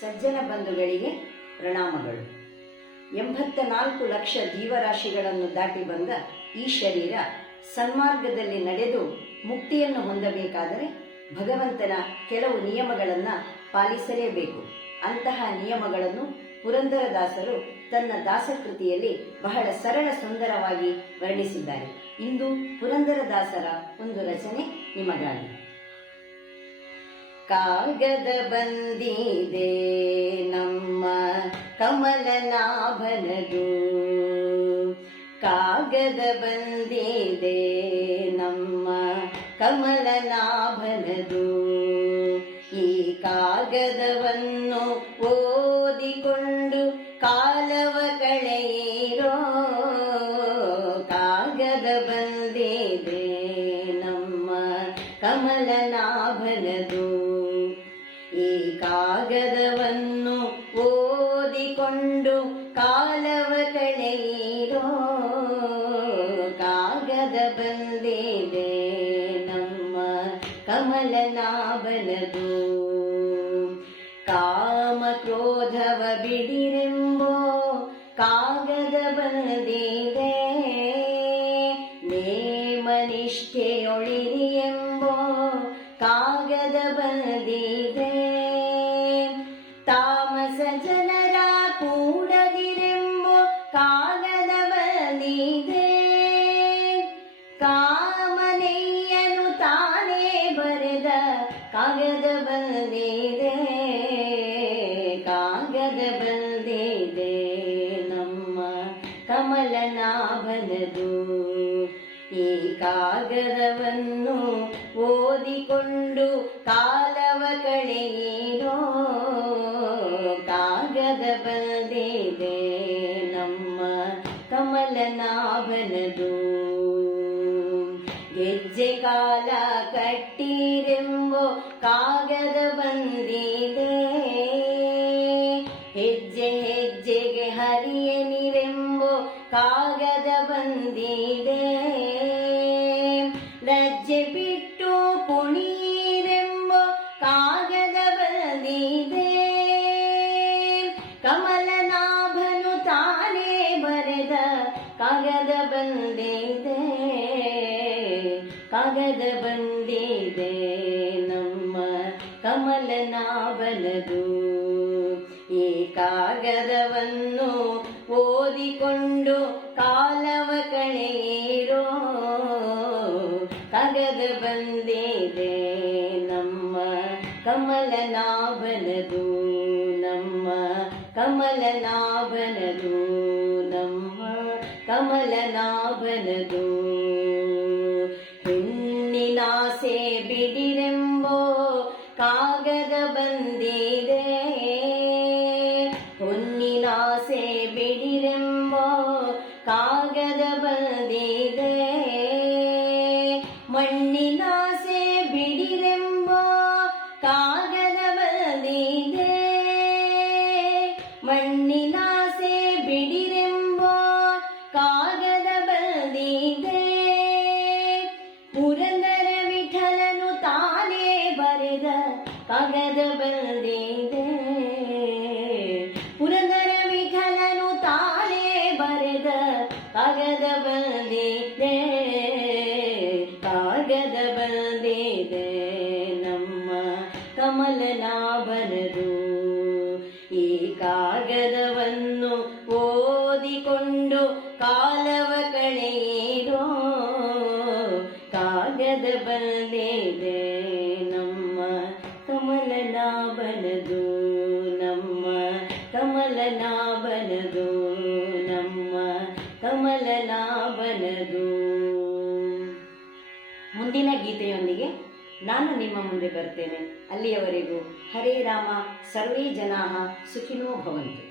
ಸಜ್ಜನ ಬಂಧುಗಳಿಗೆ ಪ್ರಣಾಮಗಳು. 84 ಲಕ್ಷ ಜೀವರಾಶಿಗಳನ್ನು ದಾಟಿ ಬಂದ ಈ ಶರೀರ ಸನ್ಮಾರ್ಗದಲ್ಲಿ ನಡೆದು ಮುಕ್ತಿಯನ್ನು ಹೊಂದಬೇಕಾದರೆ ಭಗವಂತನ ಕೆಲವು ನಿಯಮಗಳನ್ನು ಪಾಲಿಸಲೇಬೇಕು. ಅಂತಹ ನಿಯಮಗಳನ್ನು ಪುರಂದರದಾಸರು ತನ್ನ ದಾಸಕೃತಿಯಲ್ಲಿ ಬಹಳ ಸರಳ ಸುಂದರವಾಗಿ ವರ್ಣಿಸಿದ್ದಾರೆ. ಇಂದು ಪುರಂದರದಾಸರ ಒಂದು ರಚನೆ ನಿಮಗಾಗಿ. ಕಾಗದ ಬಂದಿದೆ ನಮ್ಮ ಕಮಲನಾಭನದು, ಕಾಗದ ಬಂದಿದೆ ನಮ್ಮ ಕಮಲನಾಭನದು. ಈ ಕಾಗದವನ್ನು ಓದಿಕೊಂಡು ಕಾಲವ ಕಳೆಯಿರೋ, ಕಾಗದ ಬಂದಿದೆ ನಮ್ಮ ಕಮಲನಾಭನದು. ಈ ಕಾಗದವನ್ನು ಓದಿಕೊಂಡು ಕಾಲವ ಕಳೆಯಿರೋ, ಕಾಗದ ಬಂದಿದೆ ನಮ್ಮ ಕಮಲನಾಭನದು. ಕಾಮ ಕ್ರೋಧವ ಬಿಡಿರೆಂಬೋ ಕಾಗದ ಬಂದಿದೆ, ನೇಮ ನಿಷ್ಠೆಯೊಳಿರಿ ಎಂಬೋ ಕಾಗದ ಬಂದಿದೆ. ತಾಮಸ ಜನರ ಕೂಡದಿರೆಂಬೋ ಕಾಗದ ಬಂದಿದೆ, ಕಾಮನೆಯನು ತಾನೇ ಬರೆದ ಕಾಗದ ಬಂದಿದೆ, ಕಾಗದ ಬಂದಿದೆ ನಮ್ಮ ಕಮಲನಾಭನದು. ಈ ಕಾಗದವನ್ನು ಓದಿಕೊಂಡು ಕಾಲವ ಕಳೆಯಿರೋ, ಕಾಗದ ಬಂದಿದೆ ನಮ್ಮ ಕಮಲನಾಭನದು. ಗೆಜ್ಜೆ ಕಾಲ ಕಟ್ಟಿರೆಂಬೋ ಕಾಗದ ಬಂದಿದೆ, ಹೆಜ್ಜೆ ಹೆಜ್ಜೆಗೆ ಹರಿಯನಿರೆಂಬೋ ಕಾಗದ ಬಂದಿದೆ. ಲಜ್ಜೆ ಬಿಟ್ಟು ಕುಣಿರೆಂಬೋ ಕಾಗದ ಬಂದಿದೆ, ಕಮಲನಾಭನು ತಾನೇ ಬರೆದ ಕಾಗದ ಬಂದಿದೆ, ಕಾಗದ ಬಂದಿದೆ ನಮ್ಮ ಕಮಲನಾಭನದು. ಈ ಕಾಗದವನ್ನು ಓದಿಕೊಂಡು ಕಾಲವ ಕಳೆಯಿರೋ, ಕಾಗದ ಬಂದಿದೆ ನಮ್ಮ ಕಮಲನಾಭನದು, ನಮ್ಮ ಕಮಲನಾಭನದು, ನಮ್ಮ ಕಮಲನಾಭನದು. ಹೆಣ್ಣಿನಾಸೆ ಬಿಡಿರೆಂಬೋ ಕಾಗದ ಬಂದಿದೆ, ಹೊನ್ನಿನಾಸೆ ಬಿಡಿರೆಂಬೋ ಕಾಗದ ಬಂದಿದೆ. ಮಣ್ಣಿನಾಸೆ ಬಿಡಿರೆಂಬೋ ಕಾಗದ ಬಂದಿದೆ, ಮಣ್ಣಿನಾಸೆ ಬಿಡಿರೆಂಬೋ ಕಾಗದ ಬಂದಿದೆ. ಪುರಂದರ ವಿಠಲನು ತಾನೇ ಬರೆದ ಕಾಗದ ಬಂದಿದೆ, ಪುರಂದರ ವಿಠಲನು ತಾನೇ ಬರೆದ ಕಾಗದ ಬಂದಿದೆ, ಕಾಗದ ಬಂದಿದೆ ನಮ್ಮ ಕಮಲನಾಭನದು. ಈ ಕಾಗದವನ್ನು ಓದಿಕೊಂಡು ಕಾಲವ ಕಳೆಯಿರೋ, ಕಾಗದ ಬಂದಿದೆ ನಮ್ಮ ಕಮಲನಾಭನದು, ನಮ್ಮ ಕಮಲನಾಭನದು, ನಮ್ಮ ಕಮಲನಾಭನದು. ಮುಂದಿನ ಗೀತೆಯೊಂದಿಗೆ ನಾನು ನಿಮ್ಮ ಮುಂದೆ ಬರ್ತೇನೆ. ಅಲ್ಲಿಯವರೆಗೂ ಹರೇ ರಾಮ, ಸರ್ವೇ ಜನಾಃ ಸುಖಿನೋ ಭವಂತು.